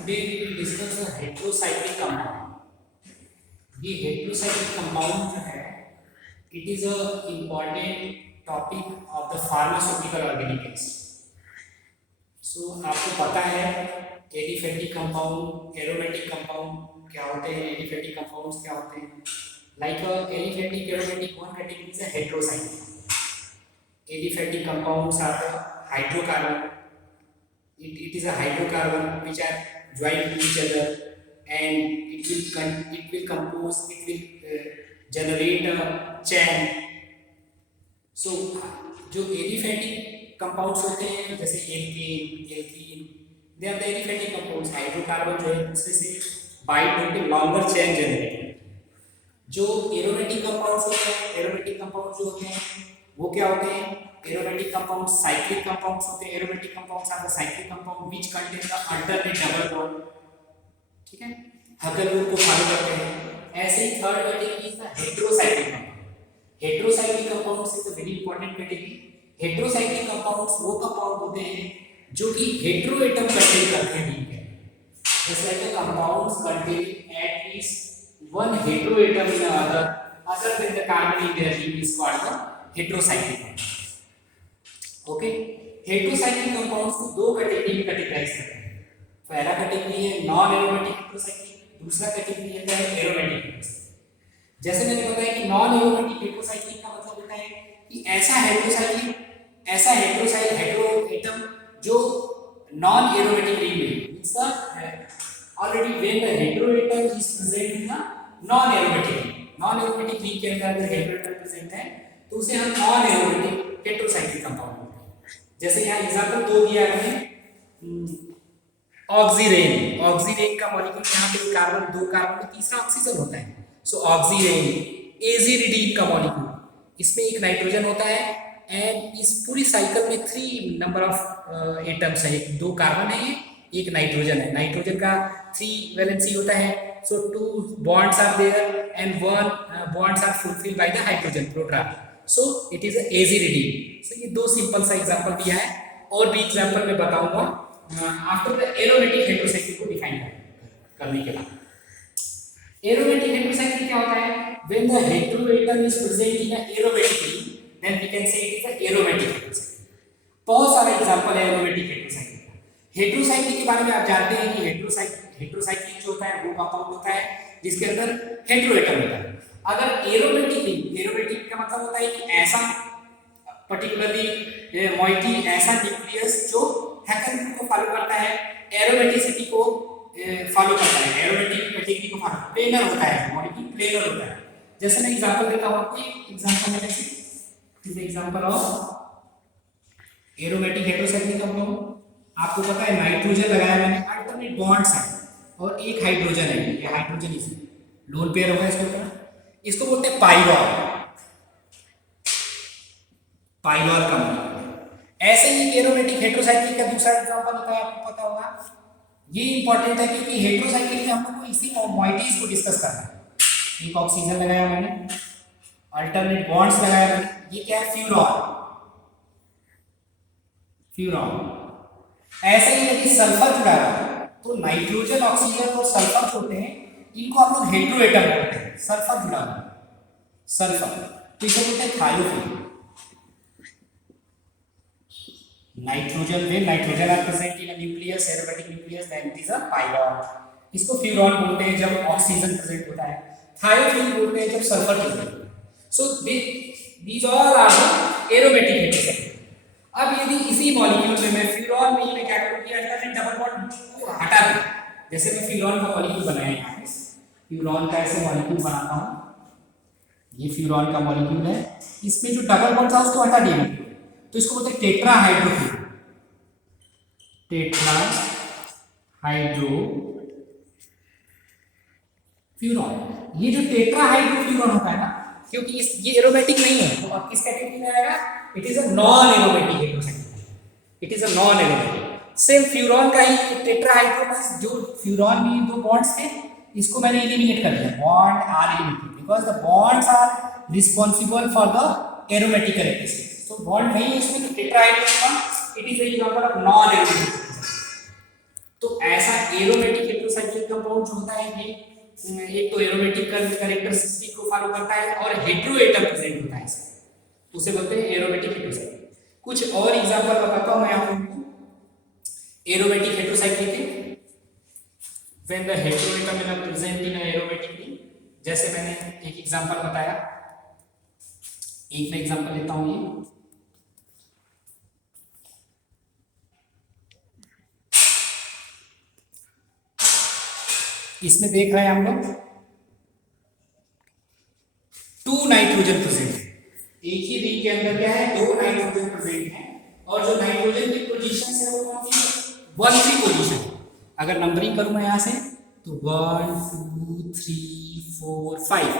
Today we will discuss the heterocyclic compound. ये heterocyclic compound जो है, it is a important topic of the pharmaceutical organic chemistry. So आपको पता है aliphatic compound, aromatic compound क्या होते हैं, एलिफेटिक कंपाउंड्स क्या होते हैं. Like aliphatic, aromatic one category is a heterocyclic. Aliphatic compounds are the hydrocarbon. It is a hydrocarbon which are joined to each other, and it will compose, it will generate a chain. So जो aliphatic compounds होते हैं जैसे alkene, they are the aliphatic compounds. Hydrocarbon जो है दूसरे से bind होकर longer chain generate करते हैं. जो एरोमेटिक कंपाउंड्स होते हैं, एरोमेटिक कंपाउंड जो होते हैं वो क्या होते हैं? एरोमेटिक कंपाउंड्स साइक्लिक कंपाउंड्स होते हैं. Aromatic compounds are the cyclic compound which contain the alternate double bond. ठीक है, हगल रूल को फॉलो करते हैं. ऐसे ही third category is the heterocyclic compound. Heterocyclic compounds is a very important category. Heterocyclic compounds वो कंपाउंड होते हैं जो कि हेटेरो एटम कंटेन करते हैं. ठीक है, जैसे like compounds contain at least one hetero atom in other than the carbon in their ring is called the heterocyclic compound. Okay, heterocyclic compounds को दो कैटेगरी में कैटेगराइज करते हैं. पहला कैटेगरी है नॉन एरोमेटिक हेटेरोसाइक्लिक, दूसरा कैटेगरी है aromatic heterocyclic. जैसे मैंने बताया कि नॉन एरोमेटिक हेटेरोसाइक्लिक का मतलब होता है कि ऐसा हेटेरोसाइक्लिक हेटेरो एटम जो नॉन एरोमेटिक रिंग में means already when the hetero atom is present in the non aromatic ring के अंदर अगर हेटेरो एटम प्रेजेंट है तो उसे हम नॉन एरोमेटिक हेटेरोसाइक्लिक कंपाउंड बोलते हैं. जैसे यहाँ एग्जांपल दो दिया है, ऑक्सीरेन का मॉलिक्यूल यहाँ पे कार्बन, दो कार्बन में तीसरा ऑक्सीजन होता है. सो ऑक्सीरेन. एजिरिडीन का मॉलिक्यूल, इसमें एक नाइट्रोजन होता है एंड इस पूरी साइकिल में 3 नंबर ऑफ एटम्स है. दो कार्बन है, एक नाइट्रोजन है. नाइट्रोजन का 3 वैलेंसी होता है. सो 2 bonds are there and 1 bonds are fulfilled by the hydrogen proton. So it is a aziridine. So ये दो सिंपल सा एग्जांपल दिया है, और भी एग्जांपल मैं बताऊंगा आफ्टर द एरोमेटिक हेटेरोसाइक्लिक को डिफाइन करने के बाद. एरोमेटिक हेटेरोसाइक्लिक क्या होता है? When the heteroatom is present in a aromatic ring, then we can say it is a aromatic heterocyclic. बहुत सारे एग्जांपल है एरोमेटिक हेटेरोसाइक्लिक का. हेटेरोसाइक्लिक के बारे में आप जानते हैं कि हेटेरोसाइक्लिक जो होता है वो कंपाउंड होता है जिसके अंदर हेटेरोएटम होता है. अगर एरोमेटिक का मतलब होता है कि ऐसा पर्टिकुलरली मॉइटी, ऐसा न्यूक्लियस जो हैकन रूल को फॉलो करता है, एरोमेटिसिटी को फॉलो करता है, एरोमेटिक कैटेगरी को फॉलो, प्लेनर होता है, मॉलिक्यूल प्लेनर होता है. जैसे मैं एग्जांपल देता हूं आपको, एग्जांपल में this example of aromatic heterocyclic compound. आपको पता है नाइट्रोजन लगाया मैंने, अल्टरनेट बॉन्ड्स है और एक हाइड्रोजन है. ये हाइड्रोजन इस लोन पेयर होगा इसके ऊपर, इसको बोलते हैं पाइरॉल का मॉलिक्यूल. ऐसे ही एरोमेटिक हेटेरोसाइक्लिक का दूसरा एग्जांपल होता है, आपको पता होगा. ये इंपॉर्टेंट है क्योंकि हेटेरोसाइक्लिक में हम लोग को इसी मॉइटीज को डिस्कस करना है. एक ऑक्सीजन लगाया मैंने, अल्टरनेट बॉन्ड्स लगाया मैंने. ये क्या है? फ्यूरॉन. ऐसे ही यदि सल्फर जुड़ा है तो नाइट्रोजन, ऑक्सीजन और सल्फर होते हैं, इनको हम लोग हेटेरोएटम बोलते हैं. सल्फर जुड़ा हुआ, सल्फर, तो इसे बोलते हैं thiophene. Nitrogen are present in a nucleus, aromatic nucleus, then it is a pyran. इसको फ्यूरॉन बोलते हैं जब ऑक्सीजन प्रेजेंट होता है. थायोफिल बोलते हैं जब सल्फर प्रेजेंट होता है. So these all are aromatic heterocyclic. अब यदि इसी मॉलिक्यूल में मैं फ्यूरॉन में मैं क्या करूं कि अल्टरनेट डबल बॉन्ड को हटा दूं. जैसे मैं फ्यूरॉन का मॉलिक्यूल बनाया, यहाँ पे फ्यूरॉन का ऐसे मॉलिक्यूल बनाता हूं. ये फ्यूरॉन का मॉलिक्यूल है, इसमें जो डबल बॉन्ड था उसको हटा दिया तो इसको बोलते हैं टेट्राहाइड्रोफ्यूरॉन. ये जो टेट्राहाइड्रोफ्यूरॉन होता है ना, क्योंकि ये एरोमेटिक नहीं है तो अब किस कैटेगरी में आएगा? It is a non aromatic heterocyclic. It is a non aromatic. Same furan का ही टेट्राहाइड्रोप्लस, जो फ्यूरॉन में दो बॉन्ड्स थे, इसको मैंने एलिमिनेट कर दिया. Bond are eliminated because the bonds are responsible for the aromatic characteristics. तो बॉन्ड नहीं है इसमें, तो टेट्राहाइड्रोन it is an example of non aromatic. तो ऐसा एरोमेटिक हेटेरोसाइक्लिक कंपाउंड जो होता है ये एक तो एरोमेटिक कैरेक्टरिस्टिक को फॉलो करता है और हेटेरोएटम प्रेजेंट होता है इसमें, उसे बोलते हैं एरोमेटिक हेटेरोसाइक्लिक। कुछ और एग्जांपल बताता हूं मैं आपको एरोमेटिक हेटेरोसाइक्लिक के। When the heteroatom is present in aromatic ring, जैसे मैंने एक एग्जांपल बताया, एक मैं एग्जांपल लेता हूं ये इसमें देख रहे हैं हम लोग 2 नाइट्रोजन प्रेजेंट है, एक ही रिंग के अंदर क्या है 2 नाइट्रोजन प्रेजेंट है और जो नाइट्रोजन की पोजीशन है वो कौन सी 1 3 पोजीशन। अगर नंबरिंग करूं मैं यहां से तो 1 2 3 4 5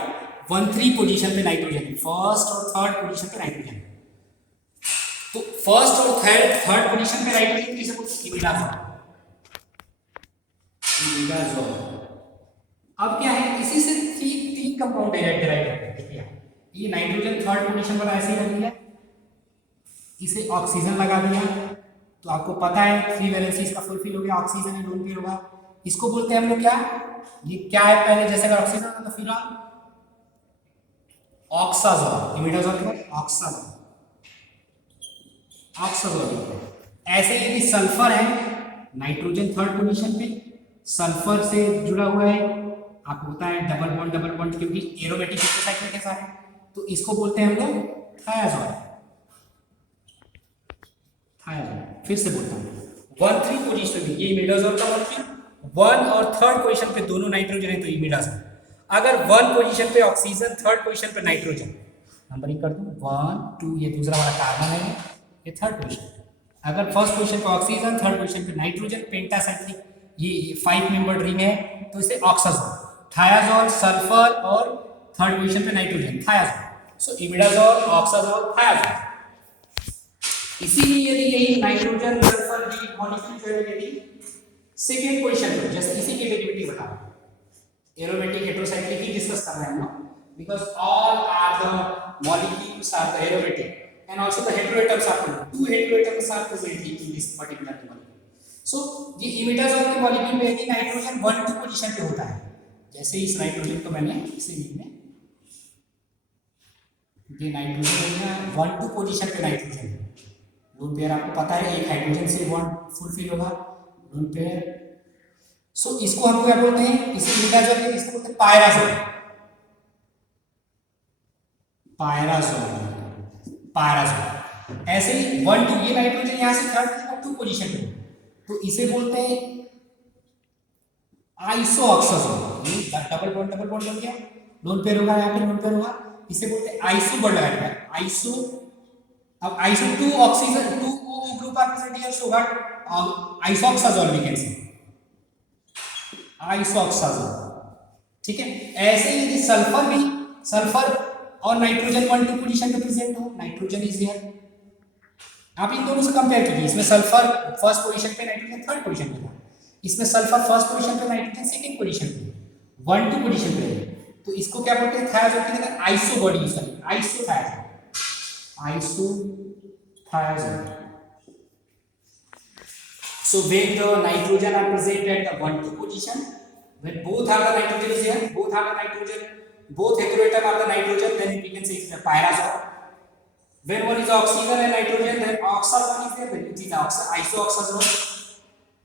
1 3 पोजीशन पे नाइट्रोजन है, फर्स्ट और थर्ड पोजीशन पे नाइट्रोजन है। तो फर्स्ट और थर्ड पोजीशन पे नाइट्रोजन किसे बोलते हैं इमिडाजोल। अब क्या है इसी से तीन कंपाउंड डेराइव होते हैं। ये नाइट्रोजन थर्ड पोजीशन पर ऐसे ही रख दिया, इसे ऑक्सीजन लगा दिया, तो आपको पता है 3 वैलेंसी इसका फुलफिल हो गया, ऑक्सीजन है लोन पेयर होगा। इसको बोलते हैं हम लोग क्या, ये क्या है पहले जैसे अगर ऑक्सीजन होगा तो फिर ऑक्साजोल, इमिडाजोल के बाद ऑक्साजोल, ऑक्साजोल। ऐसे यदि सल्फर है नाइट्रोजन थर्ड पोजीशन पे, सल्फर से जुड़ा हुआ है, आपको होता है डबल बॉन्ड क्योंकि एरोमेटिक हेटेरोसाइक्लिक के साथ है, तो इसको बोलते हैं हम लोग थायाजोल। थायाजोल फिर से बोलता हूँ 1 3 पोजीशन में ये इमिडाजोल का मॉलिक्यूल, 1 और थर्ड पोजीशन पे दोनों नाइट्रोजन है तो इमिडाजोल। अगर 1 पोजीशन पे ऑक्सीजन थर्ड पोजीशन पे नाइट्रोजन, नंबरिंग कर दूं 1 2, ये दूसरा वाला कार्बन है, ये थर्ड पोजीशन। अगर फर्स्ट पोजीशन पे ऑक्सीजन थर्ड पोजीशन पे नाइट्रोजन, पेंटासाइक्लिक ये 5 मेंबर्ड रिंग है तो इसे ऑक्साजोल, थायाजोल, सल्फर और थर्ड पोजीशन पे नाइट्रोजन थायाजोल। सो इमिडाजोल, ऑक्साजोल, थायाजोल। इसीलिए यदि यही नाइट्रोजन सल्फर की मॉलिक्यूल जो है यदि सेकेंड पोजीशन पे, जैसे इसी की डेरिवेटिव बता एरोमेटिक हेटेरोसाइक्लिक ही डिस्कस कर रहे हैं हम लोग, because all are the molecules are the aromatic and also the heteroatoms are present, 2 heteroatoms are present in this particular molecule. So ये इमिडाजोल के मॉलिक्यूल में यदि नाइट्रोजन 1 2 पोजीशन पे होता है, जैसे इस नाइट्रोजन को मैंने इसे लिखने, ये नाइट्रोजन है 1 2 पोजीशन पे नाइट्रोजन है, लोन पेयर आपको पता है एक हाइड्रोजन से बॉन्ड फुलफिल होगा लोन पेयर। सो इसको हम क्या बोलते हैं, इसे इमिडाजोल के इसको बोलते हैं पायराजोल, पायराजोल, पायराजोल। ऐसे ही 1 2 ये नाइट्रोजन यहां से थर्ड 2 पोजीशन पे, तो इसे बोलते हैं आइसोऑक्साजोल, ये डबल बॉन्ड बन गया, लोन पेयर होगा यहां पे लोन पेयर होगा, इसे बोलते हैं आइसो बॉन्ड लगाया आइसो। अब iso 2 oxygen 2 O group are present here, so what isoxazole we can say isoxazole. ठीक है, ऐसे ही यदि सल्फर भी, सल्फर और नाइट्रोजन 1 2 पोजीशन पे प्रेजेंट हो, नाइट्रोजन इज हियर, आप इन दोनों से कंपेयर कीजिए, इसमें सल्फर फर्स्ट पोजीशन पे नाइट्रोजन थर्ड पोजीशन पे था, इसमें सल्फर फर्स्ट पोजीशन पे नाइट्रोजन सेकंड पोजीशन पे, 1 2 पोजीशन पे, तो इसको क्या बोलते हैं थायाजोल की जगह आइसो बॉडी यूज करेंगे, iso थायाजोल, iso थायाजोल। So when the nitrogen are present at the 1 2 position, when both are the nitrogen is here, both are the nitrogen, both heteroatom are the nitrogen, then we can say it's the pyrazole. When one is oxygen and nitrogen, then oxazole is there, then it is isoxazole.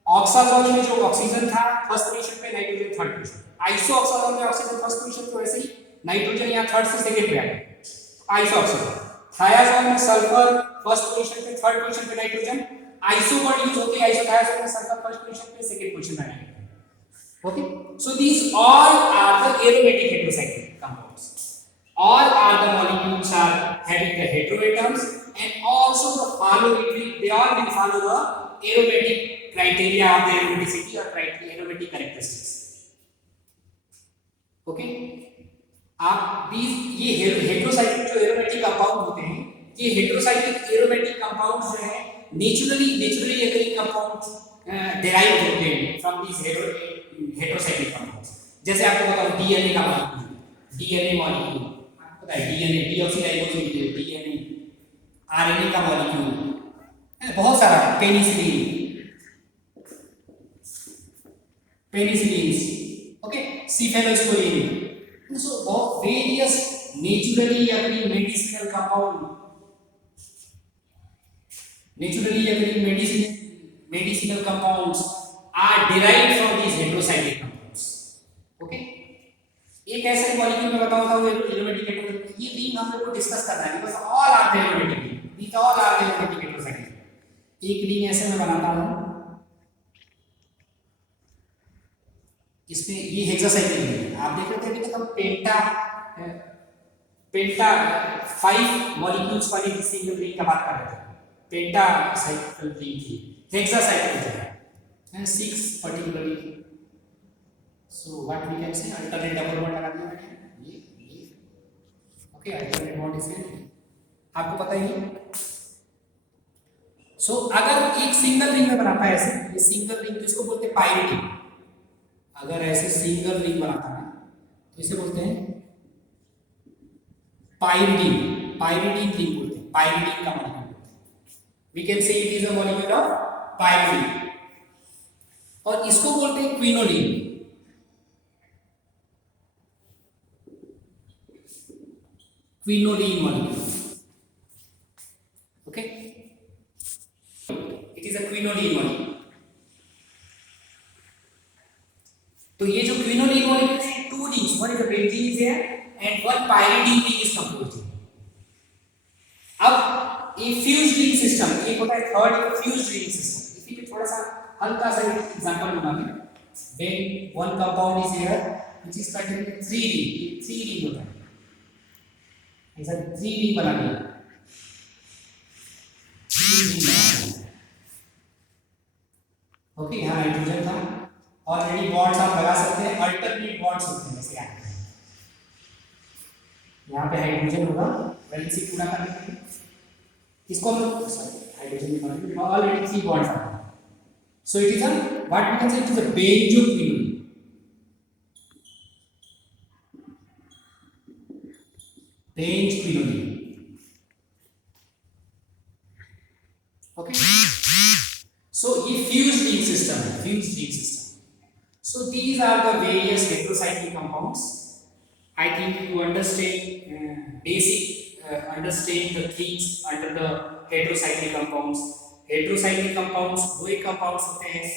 Oxazole में जो oxygen था first position पे, nitrogen third position, isoxazole में oxygen first position पे, वैसे ही nitrogen यहां third से सेकंड पे आ गया आइसोऑक्साजोल। थायाजोल में सल्फर फर्स्ट पोजीशन पे, थर्ड पोजीशन पे नाइट्रोजन, आइसो वर्ड यूज होती है आइसोथायाजोल में सल्फर फर्स्ट पोजीशन पे, सेकंड पोजीशन पे nitrogen. Okay, so these all are the aromatic heterocyclic compounds, all are the molecules are having the heteroatoms and also the they all will follow the aromatic criteria of the aromaticity or aromatic characteristics. Okay, आप ये heterocyclic जो aromatic compound होते हैं, ये heterocyclic aromatic compounds जो है naturally अगर compound derive होते हैं फ्रॉम दिस हेटेरोसाइक्लिक कंपाउंड्स। जैसे आपको बताऊं डीएनए का मॉलिक्यूल, डीएनए मॉलिक्यूल आपको पता है, डीएनए डीऑक्सीराइबोज, डीएनए, आरएनए का मॉलिक्यूल बहुत सारा, penicillin, penicillins, okay, cephalosporin. So various naturally occurring medicinal compound, medicinal compounds are derived from these heterocyclic compounds. Okay, एक ऐसे मॉलिक्यूल में बताऊं था वो एरोमेटिक हेटेरोसाइक्लिक, ये तीन हम लोग को डिस्कस करना है because all are aromatic, these all are aromatic heterocyclic. एक रिंग ऐसे मैं बनाता हूं, इसमें ये हेक्सासाइक्लिक है, आप देख रहे थे अभी तक हम पेंटा 5 मॉलिक्यूल्स वाली सिंगल रिंग का बात कर रहे थे, पेंटा साइक्लिक रिंग थी, हेक्सासाइक्लिक है 6 particularly. So what we can say, alternate double bond लगा दिया मैंने, ये okay, alternate bond is here, आपको पता ही है। सो अगर एक सिंगल रिंग में बनाता है ऐसे, ये सिंगल रिंग तो इसको बोलते हैं पाइरिडिन। अगर ऐसे सिंगल रिंग बनाता है तो इसे बोलते हैं पाइरिडिन, पाइरिडिन रिंग बोलते हैं, पाइरिडिन का मॉलिक्यूल बोलते हैं। We can say it is a molecule of pyridine. और इसको बोलते हैं quinoline, quinoline molecule, okay, it is a quinoline molecule। तो ये जो quinoline molecule है, two rings, one is a benzene is there and one pyridine ring is composed। अब ये fused ring system, एक होता है थर्ड fused ring system, इसी पे थोड़ा सा हल्का सा एग्जांपल बनाएंगे। when one compound is here which is containing 3 ring, 3 ring होता है, ऐसा 3 रिंग बना दिया, 3 रिंग बना दिया, ओके। यहाँ हाइड्रोजन था, ऑलरेडी बॉन्ड्स आप लगा सकते हैं, अल्टरनेट बॉन्ड्स होते हैं जैसे यहाँ पे हाइड्रोजन होगा वैलेंसी पूरा करने के लिए, इसको हम लोग हाइड्रोजन ऑलरेडी 3 बॉन्ड्स आ गए। So it is a what we can say, it is a benzoquinoline, benzoquinoline, okay। So ये fused ring system है, fused ring system। So these are the various heterocyclic compounds। I think you understand understand the things under the heterocyclic compounds। heterocyclic compounds वो एक compounds होते हैं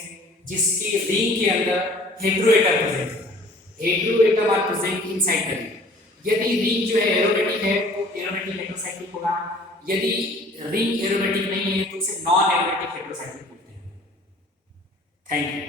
जिसके ring के अंदर heteroatom present होता है, heteroatom are present inside the ring। यदि रिंग जो है एरोमेटिक है तो एरोमेटिक हेटेरोसाइक्लिक होगा, यदि रिंग एरोमेटिक नहीं है तो उसे नॉन एरोमेटिक हेटेरोसाइक्लिक बोलते हैं। Thank you.